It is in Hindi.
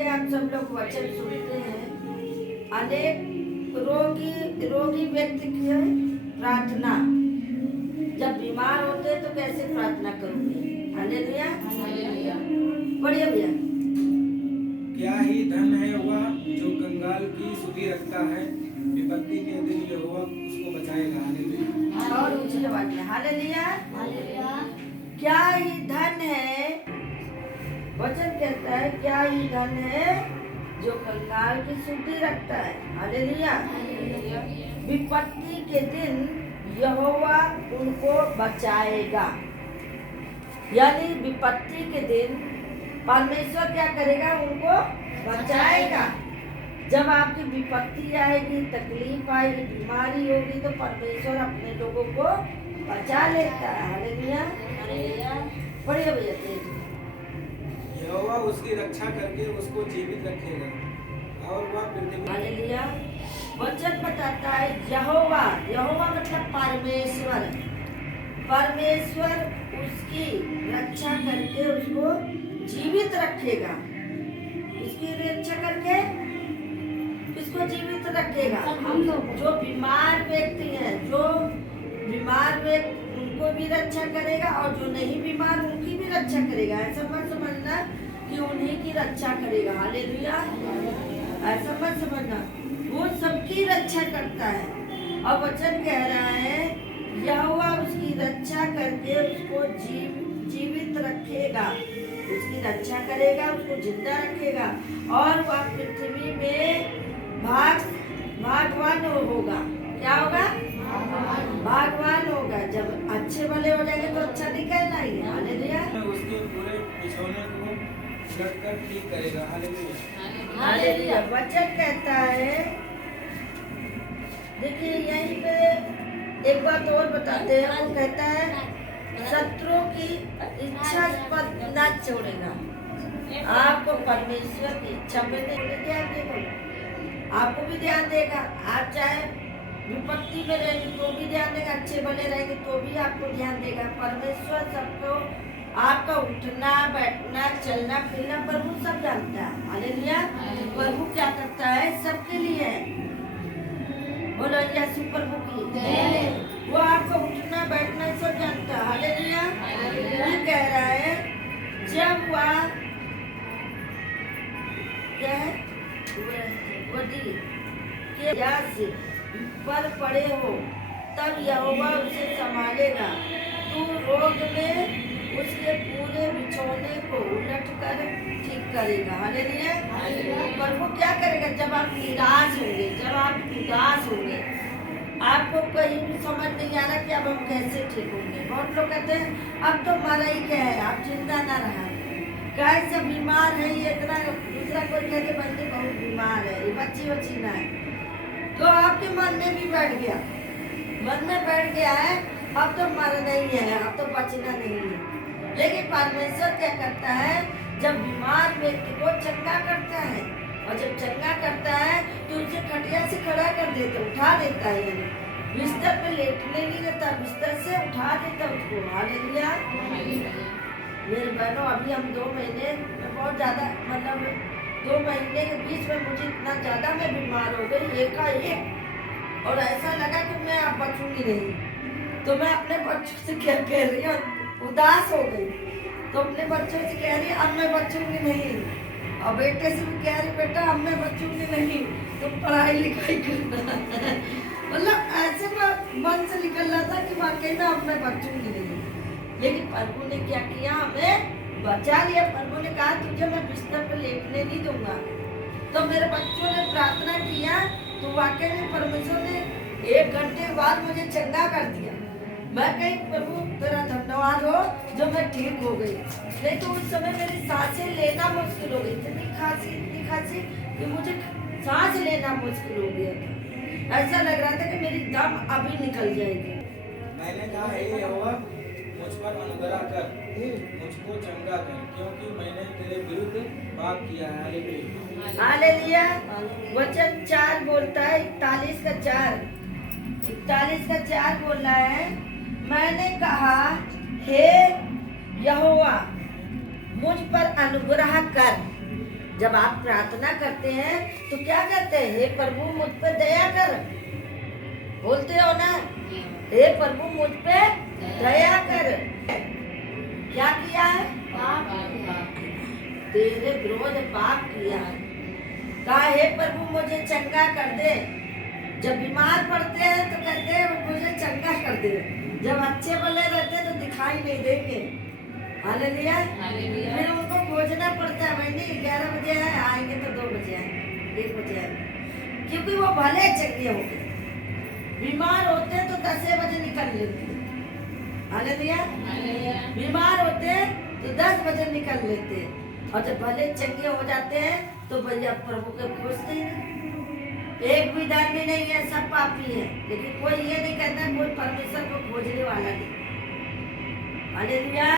के हम सब लोग वचन सुनते हैं। अनेक रोगी व्यक्ति की प्रार्थना, जब बीमार होते हैं तो कैसे प्रार्थना करोगे? हालेलुया, पढ़िए भैया। क्या ही धन है वह जो कंगाल की सुधि रखता है, विपत्ति के दिन यहोवा उसको बचाएगा। हालेलुया। और ऊंची आवाज में हालेलुया। क्या ही धन है, वचन कहता है क्या ही धन है जो कंगाल की सुधि रखता है। हालेलुया। विपत्ति के दिन यहोवा उनको बचाएगा। यानी विपत्ति के दिन परमेश्वर क्या करेगा? उनको बचाएगा। जब आपकी विपत्ति आएगी, तकलीफ आएगी, बीमारी होगी, तो परमेश्वर अपने लोगों को बचा लेता है। हालेलुया, पढ़िए भैया तेज। यहोवा उसकी रक्षा करके उसको जीवित रखेगा और वह पृथ्वी। हालेलुया। वचन बताता है यहोवा, यहोवा मतलब परमेश्वर। परमेश्वर उसकी रक्षा करके उसको जीवित रखेगा। उसकी रक्षा करके किसको जीवित रखेगा? हम लोग जो बीमार व्यक्ति हैं, जो बीमार व्यक्ति उनको भी रक्षा करेगा, और जो नहीं बीमार उनकी भी रक्षा करेगा। ऐसा मत समझना कि उन्हीं की रक्षा करेगा। हालेलुया, ऐसा मत समझना, वो सबकी रक्षा करता है। और वचन कह रहा है यहोवा उसकी रक्षा करके उसको जीवित रखेगा, उसकी रक्षा करेगा, उसको जिंदा रखेगा, और वह पृथ्वी में भागवान होगा। क्या होगा? भागवान होगा। जब अच्छे भले हो जाएंगे तो अच्छा निकलना ही। हालेलुया। उसके पूरे बिछौने को उलटकर ठीक करेगा। हालेलुया। हालेलुया। वचन कहता है, देखिए यहीं पे एक बात और बताते हैं। वो कहता है शत्रुओं की इच्छा पर न छोड़ेगा। आपको परमेश्वर की इच्छा में ध्यान देगा, आपको भी ध्यान देगा। आप चाहे विपत्ति में रहेंगे तो भी ध्यान देगा, अच्छे भले रहेंगे तो भी आपको ध्यान देगा। परमेश्वर सबको, आपका उठना बैठना चलना फिरना प्रभु सब जानता है। हालेलुया। प्रभु क्या करता है? सबके लिए। बोलो यीशु प्रभु की, वो आपको उठना बैठना सब जानता है। हालेलुया। ये कह रहा है जब वह क्या है वडी के याद से पर पड़े हो, तब यहोवा उसे संभालेगा। तू रोग में उसके पूरे बिछौने को उलट कर ठीक करेगा। हालेलुया। प्रभु क्या करेगा? जब आप निराश होंगे, जब आप उदास होंगे, आपको कहीं भी समझ नहीं आ रहा कि अब हम कैसे ठीक होंगे। बहुत लोग कहते हैं अब तो मरा ही क्या है, आप चिंता ना रहा, कैसे बीमार है ये इतना। दूसरा कोई कहते बंदे बहुत बीमार है, ये बच्ची ना है, तो आपके मन में भी बैठ गया, मन में बैठ गया है अब तो मरना ही है, अब तो बचना नहीं है। लेकिन परमेश्वर क्या करता है? जब बीमार व्यक्ति को चंगा करता है, और जब चंगा करता है तो उसे खटिया से खड़ा कर देता, उठा देता है। यानी बिस्तर पे लेटने नहीं देता, बिस्तर से उठा देता उसको। हालेलुया। मेरे बहनों, अभी हम 2 महीने में बहुत ज़्यादा, मतलब 2 महीने के बीच में मुझे इतना ज़्यादा मैं बीमार हो गई एकाएक, और ऐसा लगा कि मैं अब बचूंगी नहीं। तो मैं अपने बच्चों से क्या कह रही हूँ, उदास हो गई, तो अपने बच्चों से कह रही अब मैं बचूंगी नहीं, और बेटे से भी कह रही बेटा अब मैं बचूंगी नहीं, तुम पढ़ाई लिखाई करना। मतलब ऐसे मन से निकल रहा था कि वाकई में अब मैं बचूंगी नहीं। लेकिन प्रभु ने क्या किया? हमें बचा लिया। प्रभु ने कहा तुझे मैं बिस्तर पर लेटने नहीं दूंगा। तो मेरे बच्चों ने प्रार्थना किया, तो वाकई में परमेश्वर ने 1 घंटे बाद मुझे चंगा कर दिया। मैं कहीं प्रभु तेरा धन्यवाद हो जो मैं ठीक हो गई। नहीं तो उस समय मेरी सांसें लेना मुश्किल हो गई, इतनी खांसी कि मुझे सांस लेना मुश्किल हो गया था। ऐसा लग रहा था कि मेरी दम अभी निकल जाएगी। मैंने कहा हे यहोवा, मुझ पर अनुग्रह कर, मुझको चंगा कर, क्योंकि मैंने तेरे विरुद्ध पाप किया है। हालेलुया। हालेलुया। वचन 4 बोलता है, 41 का 4 बोल रहा है, मैंने कहा हे यहोवा मुझ पर अनुग्रह कर। जब आप प्रार्थना करते हैं तो क्या कहते हैं? हे प्रभु मुझ पे दया कर, बोलते हो ना? हे प्रभु मुझ पे दया कर। क्या किया है? तेरे विरोध पाप किया है। कहा हे प्रभु मुझे चंगा कर दे। जब बीमार पड़ते हैं तो कहते हैं मुझे चंगा कर दे। जब अच्छे भले रहते हैं तो दिखाई नहीं देंगे। हालेलुया। फिर उनको खोजना पड़ता है, भाई नहीं 11 बजे है, आएंगे तो 2 बजे आएंगे, 1 बजे आएंगे, क्योंकि वो भले चंगे हो गए। बीमार होते तो 10 बजे निकल लेते। हालेलुया। बीमार होते तो 10 बजे निकल लेते, और जब भले चंगे हो जाते हैं तो भैया प्रभु के खोजते ही नहीं। एक भी धर्मी नहीं है, सब पापी है, लेकिन कोई ये नहीं कहता कोई परमेश्वर को खोजने वाला नहीं। हालेलुया।